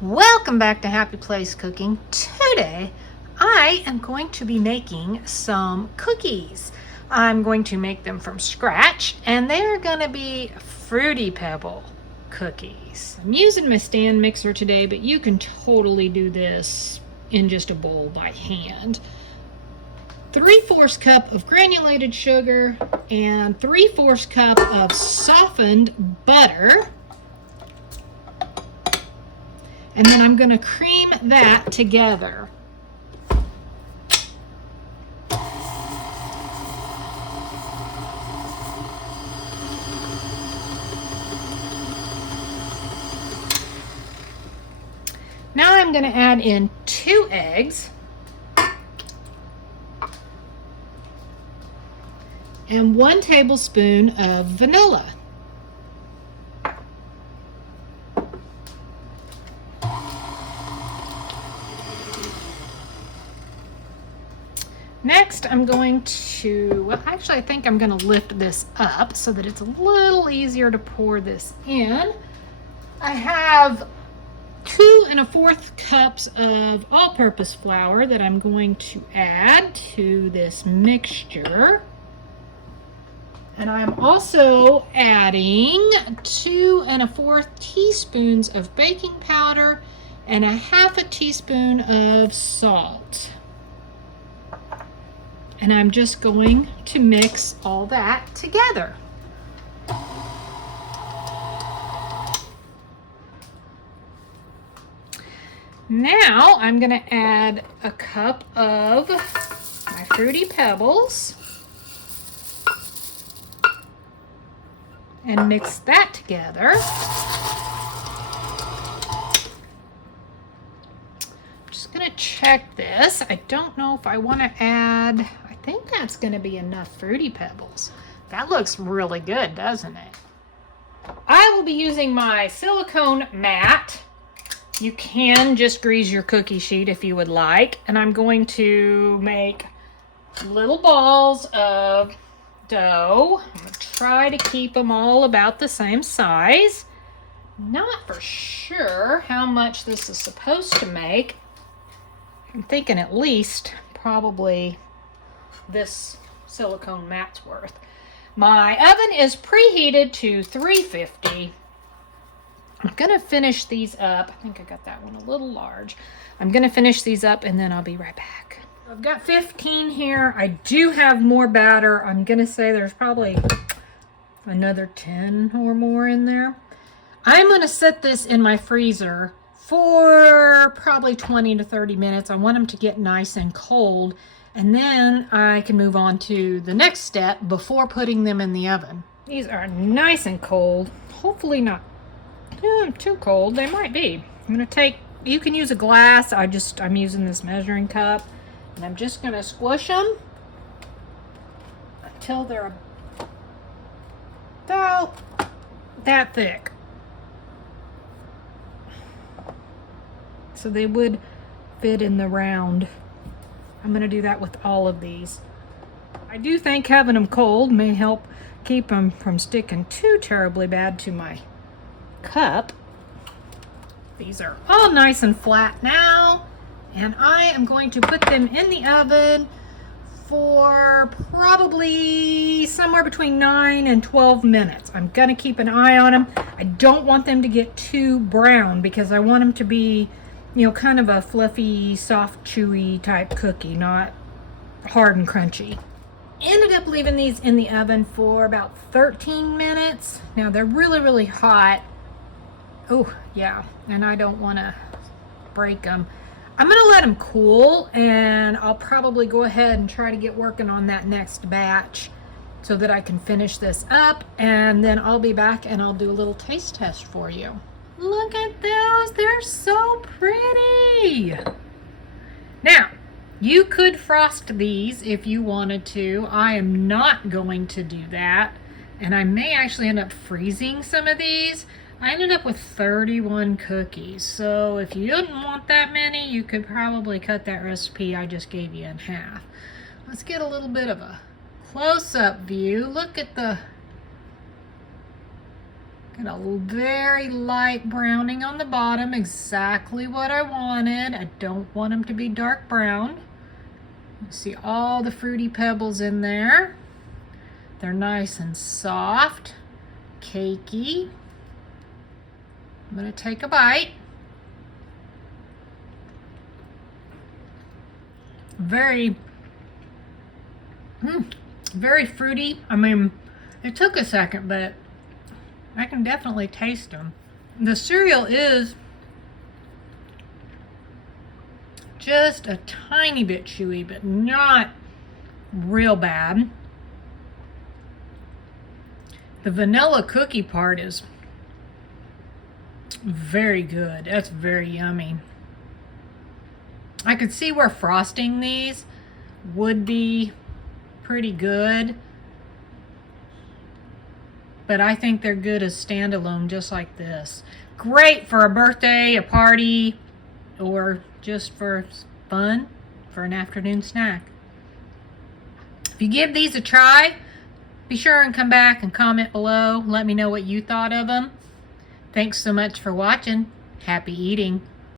Welcome back to Happy Place Cooking. Today I am going to be making some cookies. I'm going to make them from scratch and they're going to be Fruity Pebble cookies. I'm using my stand mixer today, but you can totally do this in just a bowl by hand. 3/4 cup of granulated sugar and 3/4 cup of softened butter. And then I'm going to cream that together. Now I'm going to add in 2 eggs and 1 tablespoon of vanilla. Next, I'm going to, well, actually I think I'm going to lift this up so that it's a little easier to pour this in. I have 2 1/4 cups of all-purpose flour that I'm going to add to this mixture. And I'm also adding 2 1/4 teaspoons of baking powder and 1/2 teaspoon of salt. And I'm just going to mix all that together. Now I'm going to add a cup of my Fruity Pebbles and mix that together. I'm just going to check this. I don't know if I want to add, I think that's going to be enough Fruity Pebbles. That looks really good, doesn't it? I will be using my silicone mat. You can just grease your cookie sheet if you would like. And I'm going to make little balls of dough. I'm going to try to keep them all about the same size. Not for sure how much this is supposed to make. I'm thinking at least probably this silicone mat's worth. My oven is preheated to 350. I'm going to finish these up. I think I got that one a little large. I'm going to finish these up and then I'll be right back. I've got 15 here. I do have more batter. I'm going to say there's probably another 10 or more in there. I'm going to set this in my freezer for probably 20 to 30 minutes. I want them to get nice and cold, and then I can move on to the next step before putting them in the oven. These are nice and cold. Hopefully not too cold. They might be. I'm going to take, you can use a glass. I'm using this measuring cup, and I'm just going to squish them until they're about that thick. So they would fit in the round. I'm going to do that with all of these. I do think having them cold may help keep them from sticking too terribly bad to my cup. These are all nice and flat now, and I am going to put them in the oven for probably somewhere between 9 and 12 minutes. I'm gonna keep an eye on them. I don't want them to get too brown because I want them to be, you know, kind of a fluffy, soft, chewy type cookie, not hard and crunchy. Ended up leaving these in the oven for about 13 minutes. Now they're really, really hot. Oh, yeah, and I don't want to break them. I'm going to let them cool, and I'll probably go ahead and try to get working on that next batch so that I can finish this up, and then I'll be back and I'll do a little taste test for you. Look at those. They're so pretty. Now, you could frost these if you wanted to. I am not going to do that, and I may actually end up freezing some of these. I ended up with 31 cookies, so if you didn't want that many, you could probably cut that recipe I just gave you in half. Let's get a little bit of a close-up view. Look at the Got a very light browning on the bottom, exactly what I wanted. I don't want them to be dark brown. You see all the fruity pebbles in there. They're nice and soft, cakey. I'm gonna take a bite. Very fruity. I mean, it took a second, but I can definitely taste them. The cereal is just a tiny bit chewy, but not real bad. The vanilla cookie part is very good. That's very yummy. I could see where frosting these would be pretty good, but I think they're good as standalone, just like this. Great for a birthday, a party, or just for fun, for an afternoon snack. If you give these a try, be sure and come back and comment below. Let me know what you thought of them. Thanks so much for watching. Happy eating.